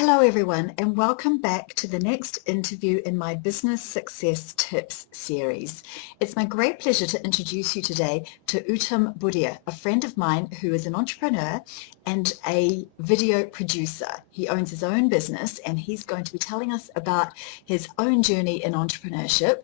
Hello everyone and welcome back to the next interview in my Business Success Tips series. It's my great pleasure to introduce you today to Utam Bhudia, a friend of mine who is an entrepreneur and a video producer. He owns his own business and he's going to be telling us about his own journey in entrepreneurship.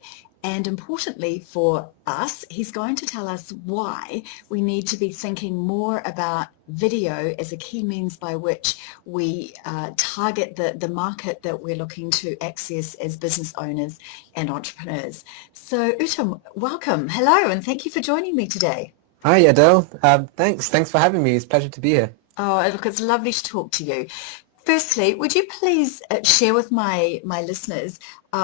And importantly for us, he's going to tell us why we need to be thinking more about video as a key means by which we target the market that we're looking to access as business owners and entrepreneurs. So Utam, welcome. Hello, and thank you for joining me today. Hi, Adèle. Thanks for having me. It's a pleasure to be here. Oh, look, it's lovely to talk to you. Firstly, would you please share with my listeners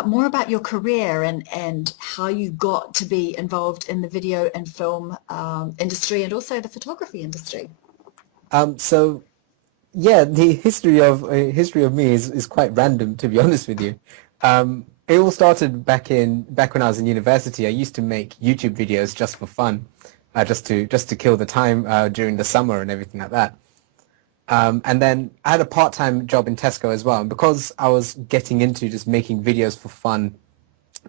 more about your career and how you got to be involved in the video and film industry and also the photography industry? The history of me is quite random, to be honest with you. It all started back when I was in university. I used to make YouTube videos just for fun, just to kill the time during the summer and everything like that. And then I had a part-time job in Tesco as well. And because I was getting into just making videos for fun,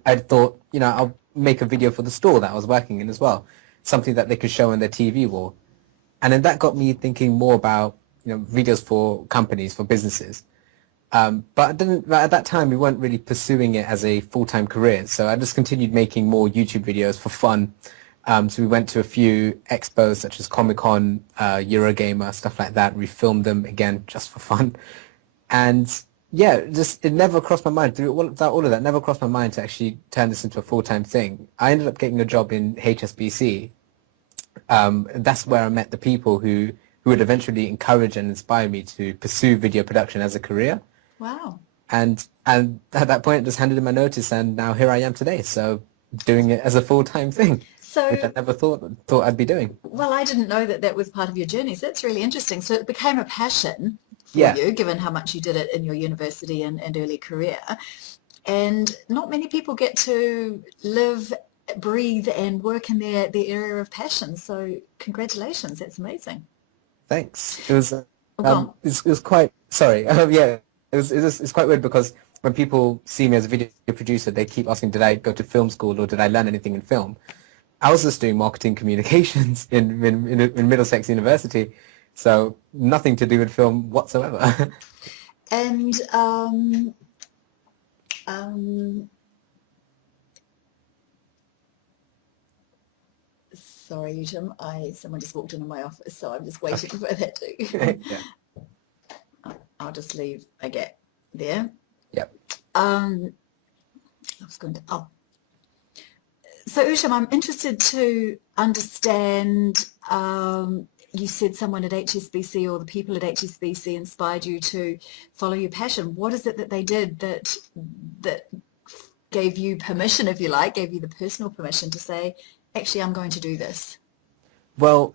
I thought, I'll make a video for the store that I was working in as well, something that they could show on their TV wall. And then that got me thinking more about, videos for companies, for businesses. But at that time, we weren't really pursuing it as a full-time career. So I just continued making more YouTube videos for fun. So we went to a few expos such as Comic-Con, Eurogamer, stuff like that. We filmed them again just for fun. And yeah, it never crossed my mind, through all of that, never crossed my mind to actually turn this into a full-time thing. I ended up getting a job in HSBC. That's where I met the people who would eventually encourage and inspire me to pursue video production as a career. Wow. And at that point, I just handed in my notice, and now here I am today. So doing it as a full-time thing. Which I never thought I'd be doing. Well, I didn't know that was part of your journey, so that's really interesting. So it became a passion for you, given how much you did it in your university and early career. And not many people get to live, breathe, and work in their area of passion. So congratulations, that's amazing. Thanks. It was it was quite it's quite weird because when people see me as a video producer, they keep asking, did I go to film school or did I learn anything in film? I was just doing marketing communications in Middlesex University, so nothing to do with film whatsoever. And sorry, Utam, someone just walked into my office, so I'm just waiting for that to. I'll just leave a gap there. Yep. I was going to. So Utam, I'm interested to understand, you said someone at HSBC or the people at HSBC inspired you to follow your passion. What is it that they did that gave you permission, if you like, gave you the personal permission to say, actually, I'm going to do this? Well,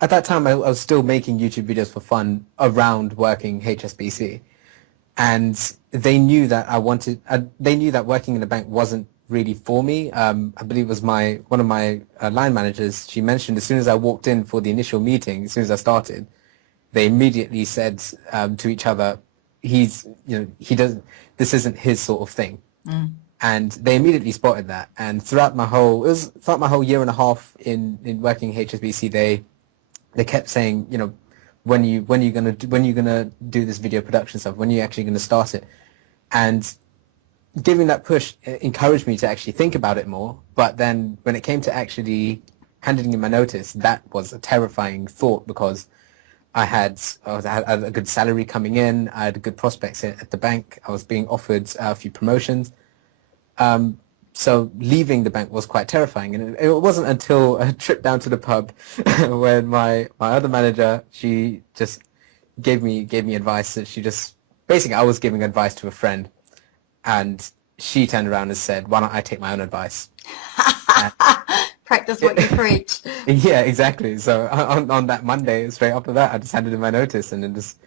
at that time, I was still making YouTube videos for fun around working HSBC. And they knew that they knew that working in a bank wasn't really for me. I believe it was one of my line managers. She mentioned as soon as I walked in for the initial meeting, as soon as I started, they immediately said to each other, this isn't his sort of thing. Mm. And they immediately spotted that. And throughout my whole year and a half in working HSBC, they kept saying, when are you gonna do this video production stuff? When are you actually gonna start it? And giving that push encouraged me to actually think about it more. But then when it came to actually handing in my notice, that was a terrifying thought because I had a good salary coming in. I had good prospects at the bank. I was being offered a few promotions. So leaving the bank was quite terrifying. And it wasn't until a trip down to the pub when my other manager, she just gave me advice that basically I was giving advice to a friend. And she turned around and said, why don't I take my own advice? Practice what you preach. Yeah, exactly. So on that Monday, straight after that, I just handed in my notice and then just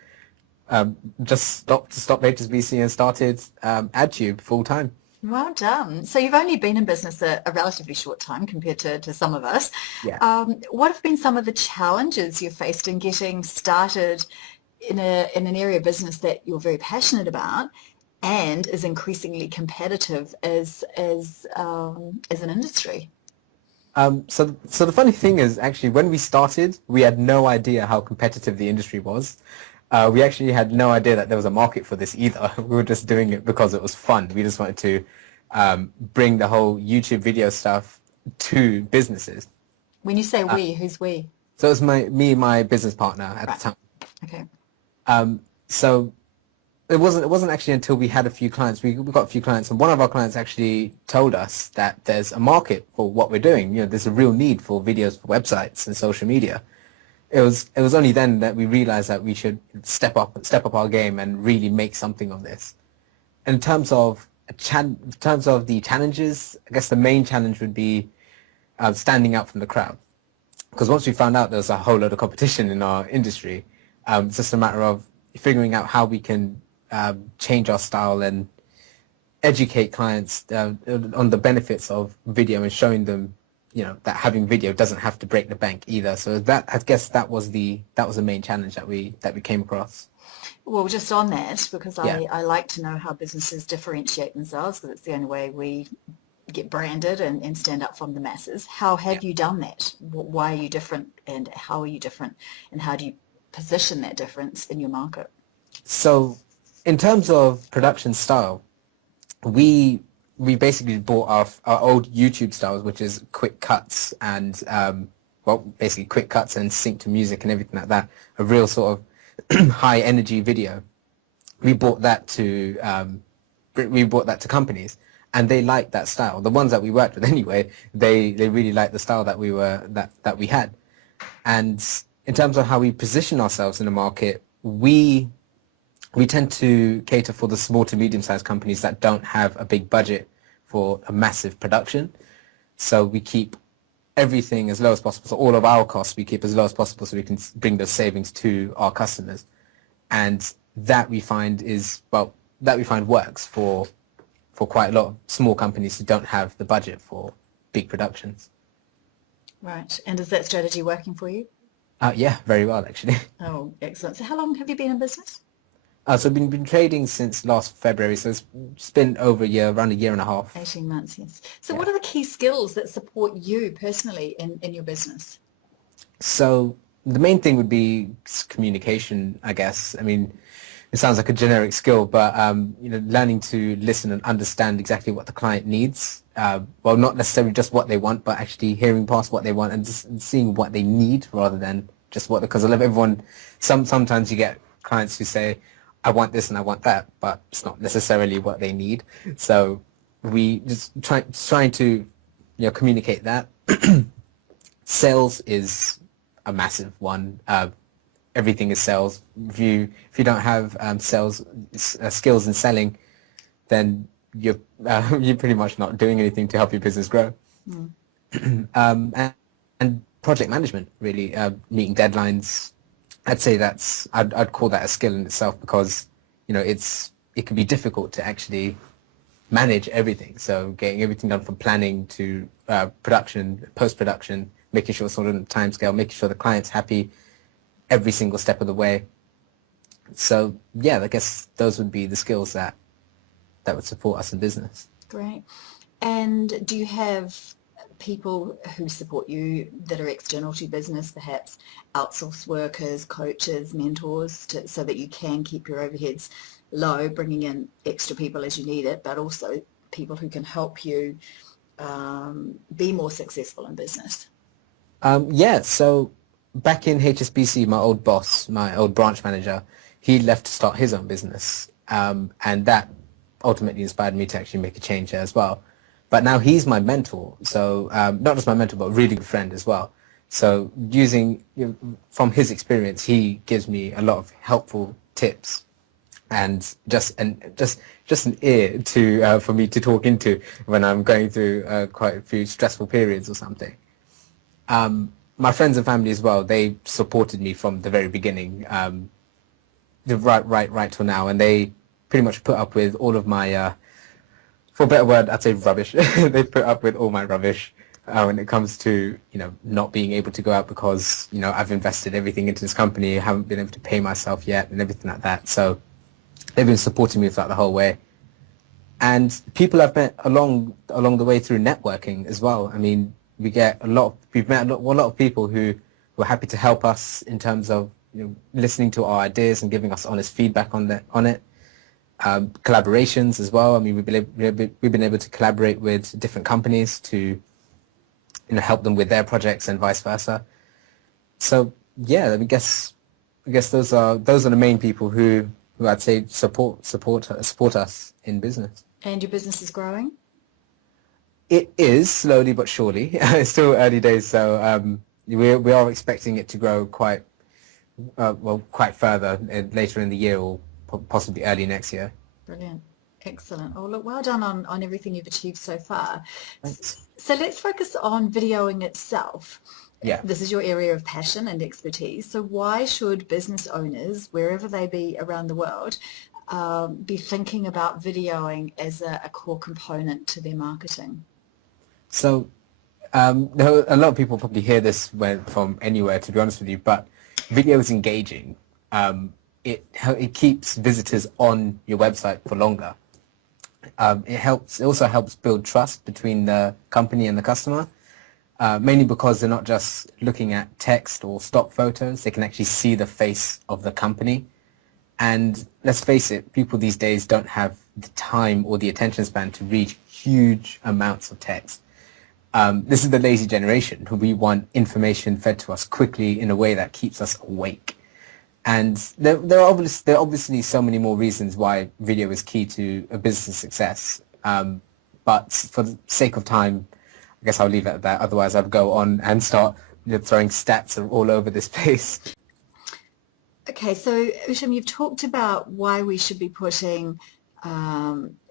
stopped HSBC and started AdTube full time. Well done. So you've only been in business a relatively short time compared to some of us. Yeah. What have been some of the challenges you faced in getting started in an area of business that you're very passionate about and is increasingly competitive as an industry. So the funny thing is, actually, when we started, we had no idea how competitive the industry was. We actually had no idea that there was a market for this either. We were just doing it because it was fun. We just wanted to bring the whole YouTube video stuff to businesses. When you say we, who's we? So it was me and my business partner at the time. Okay. So it wasn't actually until we had a few clients. We got a few clients, and one of our clients actually told us that there's a market for what we're doing. You know, there's a real need for videos for websites and social media. It was only then that we realized that we should step up our game and really make something of this. In terms of the challenges, I guess the main challenge would be standing out from the crowd. Because once we found out there was a whole lot of competition in our industry, it's just a matter of figuring out how we can change our style and educate clients on the benefits of video and showing them, you know, that having video doesn't have to break the bank either. So that, I guess, that was the main challenge that we came across. Well, just on that, because I like to know how businesses differentiate themselves, because it's the only way we get branded and stand up from the masses. How have you done that? Why are you different, and how are you different, and how do you position that difference in your market? So in terms of production style, we basically bought our old YouTube styles, which is quick cuts and basically quick cuts and sync to music and everything like that, a real sort of high energy video. We bought that to companies, and they liked that style. The ones that we worked with anyway, they really liked the style that we had. And in terms of how we position ourselves in the market, we tend to cater for the small to medium-sized companies that don't have a big budget for a massive production. So we keep everything as low as possible. So all of our costs we keep as low as possible, so we can bring those savings to our customers. And that we find works for quite a lot of small companies who don't have the budget for big productions. Right. And is that strategy working for you? Yeah, very well, actually. Oh, excellent. So how long have you been in business? So I've been trading since last February, so it's been over a year, around a year and a half. 18 months, yes. So what are the key skills that support you personally in your business? So the main thing would be communication, I guess. I mean, it sounds like a generic skill, but learning to listen and understand exactly what the client needs. Well, not necessarily just what they want, but actually hearing past what they want and just seeing what they need rather than just what. Because I love everyone. Sometimes you get clients who say, "I want this and I want that," but it's not necessarily what they need. So we just trying to communicate that. Sales is a massive one. Everything is sales. If you don't have sales skills in selling, then you're pretty much not doing anything to help your business grow. And project management, really, meeting deadlines. I'd say I'd call that a skill in itself, because it can be difficult to actually manage everything. So getting everything done from planning to production, post-production, making sure it's on a time scale, making sure the client's happy every single step of the way. So yeah, I guess those would be the skills that would support us in business. Great. And do you have people who support you that are external to business, perhaps outsourced workers, coaches, mentors, so that you can keep your overheads low, bringing in extra people as you need it, but also people who can help you be more successful in business? So back in HSBC, my old boss, my old branch manager, he left to start his own business, and that ultimately inspired me to actually make a change there as well. But now he's my mentor, so not just my mentor, but a really good friend as well. So using from his experience, he gives me a lot of helpful tips, and just an ear to for me to talk into when I'm going through quite a few stressful periods or something. My friends and family as well, they supported me from the very beginning, right till now, and they pretty much put up with all of my, for a better word, I'd say rubbish. They put up with all my rubbish. when it comes to, not being able to go out because, I've invested everything into this company, I haven't been able to pay myself yet and everything like that. So they've been supporting me throughout the whole way. And people I've met along the way through networking as well. I mean, we've met a lot of people who were happy to help us in terms of listening to our ideas and giving us honest feedback on it. Collaborations as well. I mean, we've been able to collaborate with different companies to help them with their projects and vice versa. So yeah, I guess those are the main people who I'd say support us in business. And your business is growing? It is, slowly but surely. It's still early days, so we are expecting it to grow quite further later in the year, or possibly early next year. Brilliant. Excellent. Oh, look, well done on everything you've achieved so far. Thanks. So let's focus on videoing itself. Yeah. This is your area of passion and expertise. So why should business owners, wherever they be around the world, be thinking about videoing as a core component to their marketing? So a lot of people probably hear this from anywhere, to be honest with you, but video is engaging. It keeps visitors on your website for longer. It also helps build trust between the company and the customer, mainly because they're not just looking at text or stock photos. They can actually see the face of the company. And let's face it, people these days don't have the time or the attention span to read huge amounts of text. This is the lazy generation, who we want information fed to us quickly in a way that keeps us awake. And there are obviously so many more reasons why video is key to a business success. But for the sake of time, I guess I'll leave it at that. Otherwise, I'd go on and start throwing stats all over this place. Okay, so Utam, you've talked about why we should be putting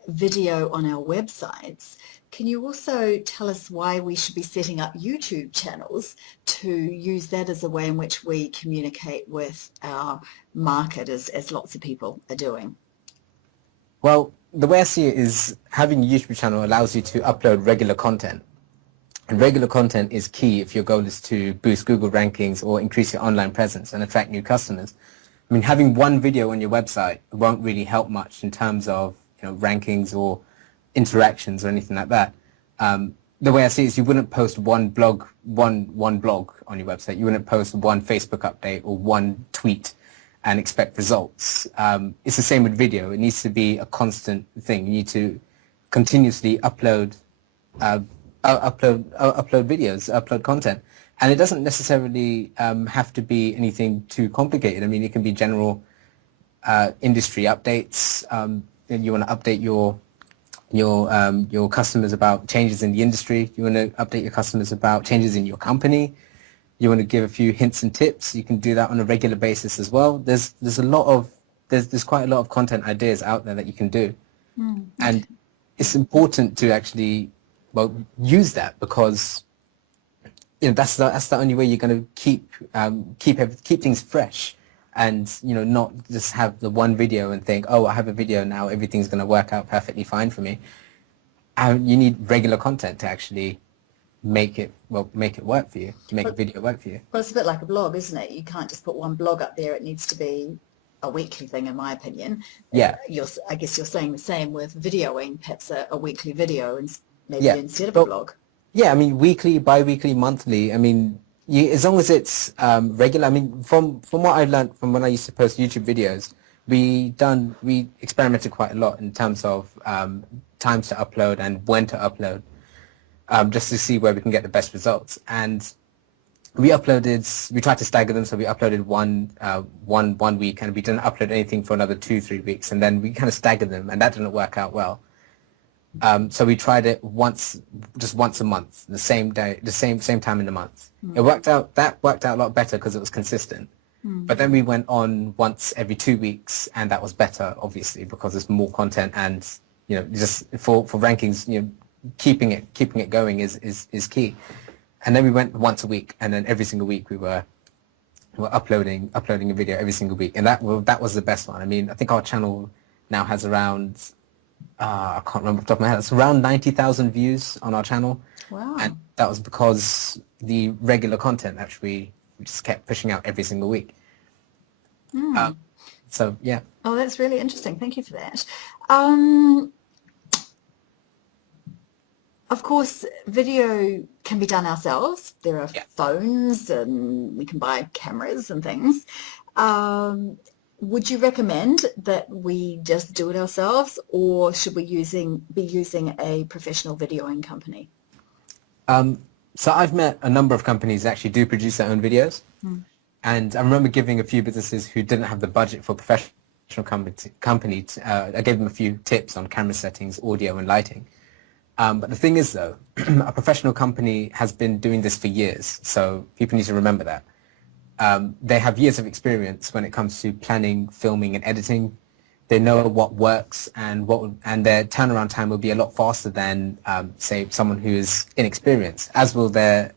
video on our websites. Can you also tell us why we should be setting up YouTube channels to use that as a way in which we communicate with our market, as lots of people are doing? Well, the way I see it is having a YouTube channel allows you to upload regular content. And regular content is key if your goal is to boost Google rankings or increase your online presence and attract new customers. I mean, having one video on your website won't really help much in terms of rankings or interactions or anything like that. The way I see it is you wouldn't post one blog on your website. You wouldn't post one Facebook update or one tweet and expect results. It's the same with video. It needs to be a constant thing. You need to continuously upload videos, upload content. And it doesn't necessarily have to be anything too complicated. I mean, it can be general industry updates. And you want to update your customers about changes in the industry. You want to update your customers about changes in your company. You want to give a few hints and tips. You can do that on a regular basis as well. There's quite a lot of content ideas out there that you can do, and it's important to actually use that, because that's the only way you're going to keep things fresh, and not just have the one video and think, oh, I have a video now, everything's going to work out perfectly fine for me. You need regular content to actually make it work for you, to make a video work for you. Well, it's a bit like a blog, isn't it? You can't just put one blog up there. It needs to be a weekly thing, in my opinion. Yeah. I guess you're saying the same with videoing, perhaps a weekly video maybe instead of a blog. Yeah, I mean, weekly, bi-weekly, monthly. I mean, as long as it's regular. I mean, from what I learned from when I used to post YouTube videos, we experimented quite a lot in terms of times to upload and when to upload, just to see where we can get the best results. And we tried to stagger them, so we uploaded one week, and we didn't upload anything for another 2-3 weeks, and then we kind of staggered them, and that didn't work out well. So we tried it just once a month, the same day, the same time in the month. That worked out a lot better because it was consistent. But then we went on once every 2 weeks, and that was better, obviously, because there's more content, and just for rankings, keeping it going is key. And then we went once a week, and then every single week we were uploading a video every single week, and that was the best one. I mean, I think our channel now has around I can't remember off the top of my head. It's around 90,000 views on our channel. Wow. And that was because the regular content actually we just kept pushing out every single week. So, yeah. Oh, that's really interesting. Thank you for that. Of course, video can be done ourselves. There are phones and we can buy cameras and things. Would you recommend that we just do it ourselves, or should we be using a professional videoing company? So I've met a number of companies that actually do produce their own videos. And I remember giving a few businesses who didn't have the budget for professional company I gave them a few tips on camera settings, audio and lighting. But the thing is, though, a professional company has been doing this for years, so people need to remember that. They have years of experience when it comes to planning, filming, and editing. They know what works, and their turnaround time will be a lot faster than, say, someone who is inexperienced, as will the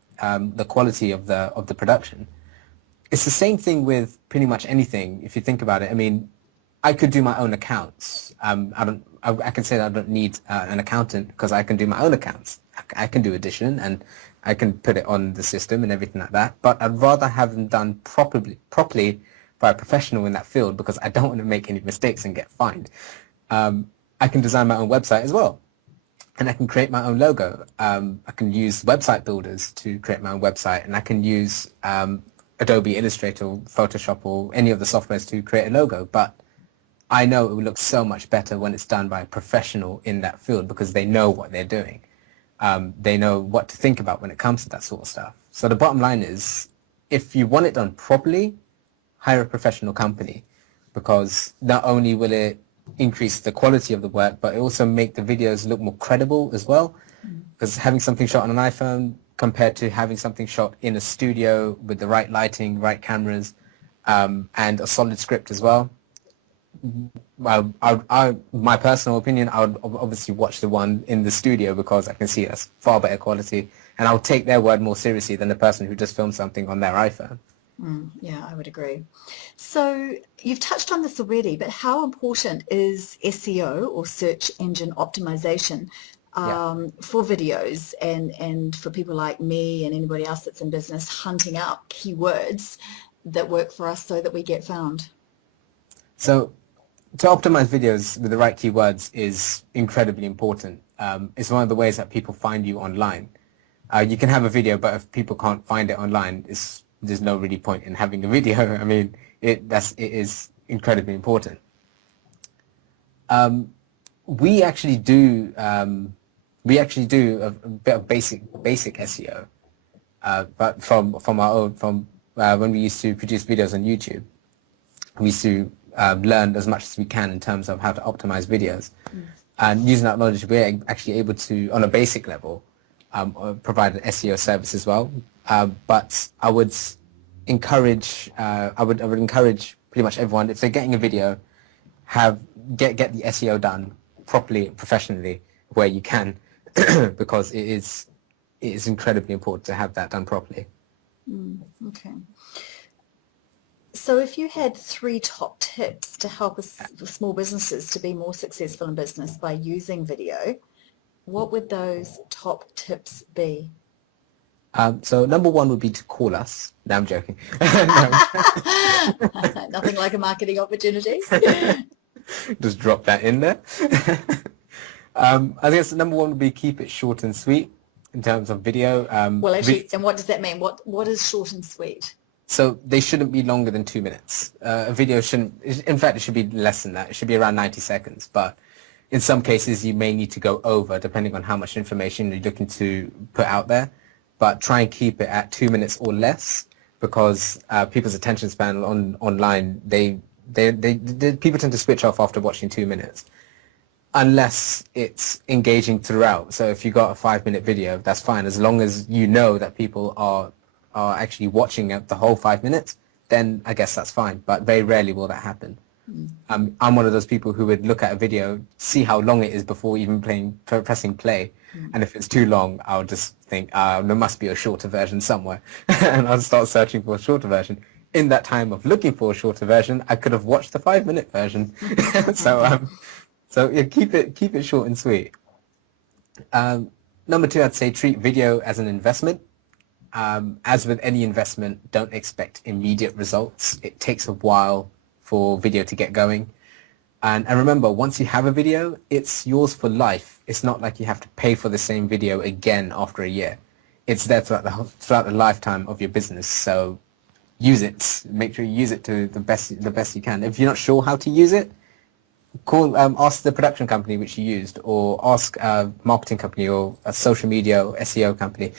quality of the production. It's the same thing with pretty much anything, if you think about it. I mean, I could do my own accounts. I can say that I don't need an accountant because I can do my own accounts. I can do addition and I can put it on the system and everything like that. But I'd rather have them done properly by a professional in that field because I don't want to make any mistakes and get fined. I can design my own website as well. And I can create my own logo. I can use website builders to create my own website, and I can use Adobe Illustrator or Photoshop or any of the softwares to create a logo. But I know it will look so much better when it's done by a professional in that field because they know what they're doing. They know what to think about when it comes to that sort of stuff. So the bottom line is, if you want it done properly, hire a professional company, because not only will it increase the quality of the work, but it also make the videos look more credible as well. Because having something shot on an iPhone compared to having something shot in a studio with the right lighting, right cameras, and a solid script as well, well, my personal opinion, I would obviously watch the one in the studio because I can see that's far better quality, and I'll take their word more seriously than the person who just filmed something on their iPhone. Yeah, I would agree. So you've touched on this already, but how important is SEO or search engine optimization for videos and for people like me and anybody else that's in business hunting out keywords that work for us so that we get found? So to optimize videos with the right keywords is incredibly important. It's one of the ways that people find you online. You can have a video, but if people can't find it online, there's no really point in having a video. I mean, it is incredibly important. We actually do a bit of basic SEO, but from our own when we used to produce videos on YouTube, we used to learn as much as we can in terms of how to optimize videos. And using that knowledge, we're actually able to, on a basic level, provide an SEO service as well. But I would encourage pretty much everyone, if they're getting a video, get the SEO done properly, professionally, where you can, because it is incredibly important to have that done properly. Okay. So if you had 3 top tips to help small businesses to be more successful in business by using video, what would those top tips be? So number 1 would be to call us. No, I'm joking. Nothing like a marketing opportunity. Just drop that in there. I guess number 1 would be keep it short and sweet in terms of video. Well, actually, and what does that mean? What is short and sweet? So they shouldn't be longer than 2 minutes. A video shouldn't, in fact, it should be less than that. It should be around 90 seconds. But in some cases, you may need to go over, depending on how much information you're looking to put out there. But try and keep it at 2 minutes or less, because people's attention span online, people tend to switch off after watching 2 minutes, unless it's engaging throughout. So if you got a 5-minute video, that's fine, as long as you know that people are actually watching it the whole 5 minutes, then I guess that's fine. But very rarely will that happen. I'm one of those people who would look at a video, see how long it is before even pressing play. And if it's too long, I'll just think, there must be a shorter version somewhere. And I'll start searching for a shorter version. In that time of looking for a shorter version, I could have watched the 5-minute version. So So yeah, keep it short and sweet. Number two, I'd say treat video as an investment. As with any investment, don't expect immediate results. It takes a while for video to get going. And remember, once you have a video, it's yours for life. It's not like you have to pay for the same video again after a year. It's there throughout the lifetime of your business. So use it. Make sure you use it to the best you can. If you're not sure how to use it, ask the production company which you used, or ask a marketing company or a social media or SEO company.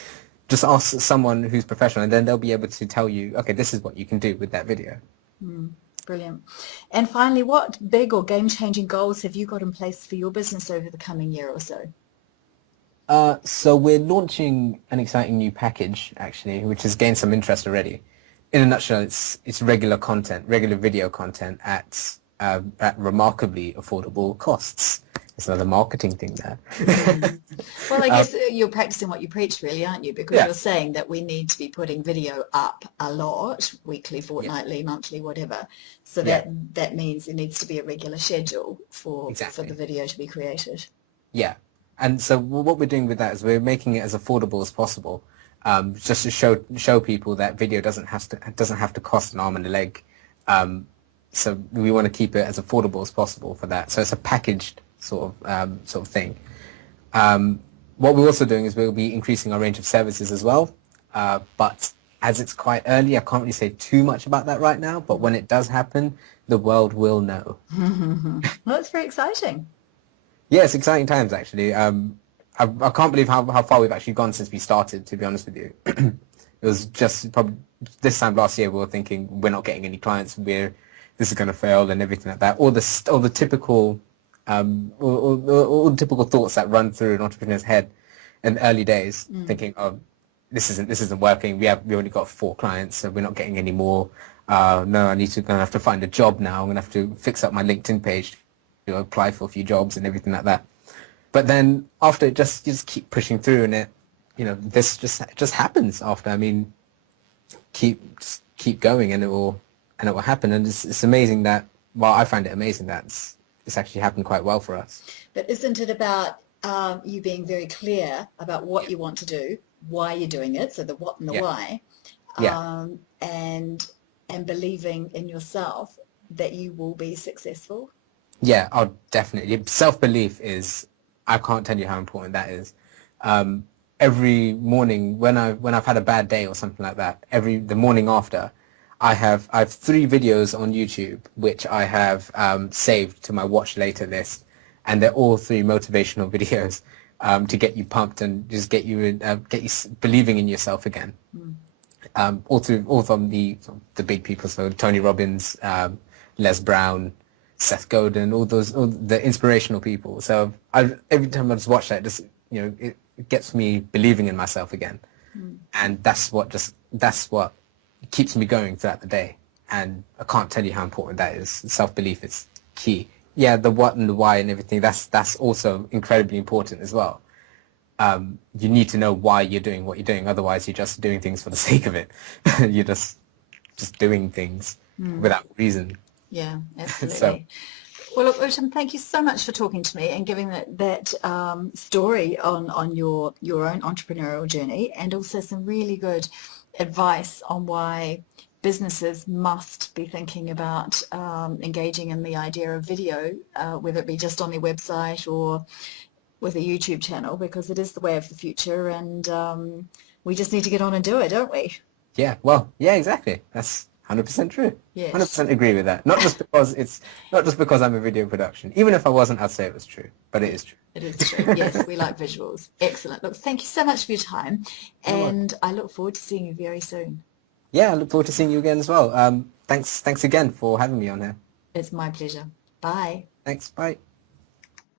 Just ask someone who's professional, and then they'll be able to tell you, okay, this is what you can do with that video. Brilliant. And finally, what big or game-changing goals have you got in place for your business over the coming year or so? So we're launching an exciting new package, actually, which has gained some interest already. In a nutshell, it's regular video content at remarkably affordable costs. It's another marketing thing there. Well, I guess you're practicing what you preach, really, aren't you? Because you're saying that we need to be putting video up a lot, weekly, fortnightly, monthly, whatever. So that means it needs to be a regular schedule for the video to be created. Yeah. And so what we're doing with that is we're making it as affordable as possible, just to show people that video doesn't have to cost an arm and a leg. So we want to keep it as affordable as possible for that. So it's a packaged sort of thing. What we're also doing is we'll be increasing our range of services as well. But as it's quite early, I can't really say too much about that right now. But when it does happen, the world will know. Well, that's very exciting. Yeah, it's exciting times, actually. I can't believe how far we've actually gone since we started, to be honest with you. It was just probably this time last year we were thinking we're not getting any clients, this is going to fail and everything like that. All the typical all the typical thoughts that run through an entrepreneur's head in the early days, thinking, oh, this isn't working. We only got 4 clients, so we're not getting any more. No, I'm gonna have to find a job now. I'm gonna have to fix up my LinkedIn page to apply for a few jobs and everything like that. But then after, you just keep pushing through, and this just happens after. I mean, keep going, and it will happen. And it's amazing that. Well, I find it amazing that it's actually happened quite well for us. But isn't it about you being very clear about what you want to do, why you're doing it, so the what and the why, and believing in yourself that you will be successful? Yeah, definitely. Self-belief I can't tell you how important that is. Every morning when I've had a bad day or something like that, the morning after, I have 3 videos on YouTube which I have saved to my watch later list, and they're all 3 motivational videos to get you pumped and just get you believing in yourself again. All from the big people, so Tony Robbins, Les Brown, Seth Godin, all the inspirational people. So every time I just watch that, it gets me believing in myself again, and that's what keeps me going throughout the day. And I can't tell you how important that is. Self-belief is key. Yeah, the what and the why and everything, that's also incredibly important as well. You need to know why you're doing what you're doing. Otherwise, you're just doing things for the sake of it. You're just doing things without reason. Yeah, absolutely. Well, look, Utam, thank you so much for talking to me and giving that story on your own entrepreneurial journey, and also some really good advice on why businesses must be thinking about engaging in the idea of video, whether it be just on their website or with a YouTube channel, because it is the way of the future, and we just need to get on and do it, don't we? Yeah, well, yeah, exactly. That's 100% true. Yes. 100% agree with that. Not just because I'm a video production. Even if I wasn't, I'd say it was true. But it is true. It is true. Yes, we like visuals. Excellent. Look, thank you so much for your time, and I look forward to seeing you very soon. Yeah, I look forward to seeing you again as well. Thanks again for having me on here. It's my pleasure. Bye. Thanks. Bye.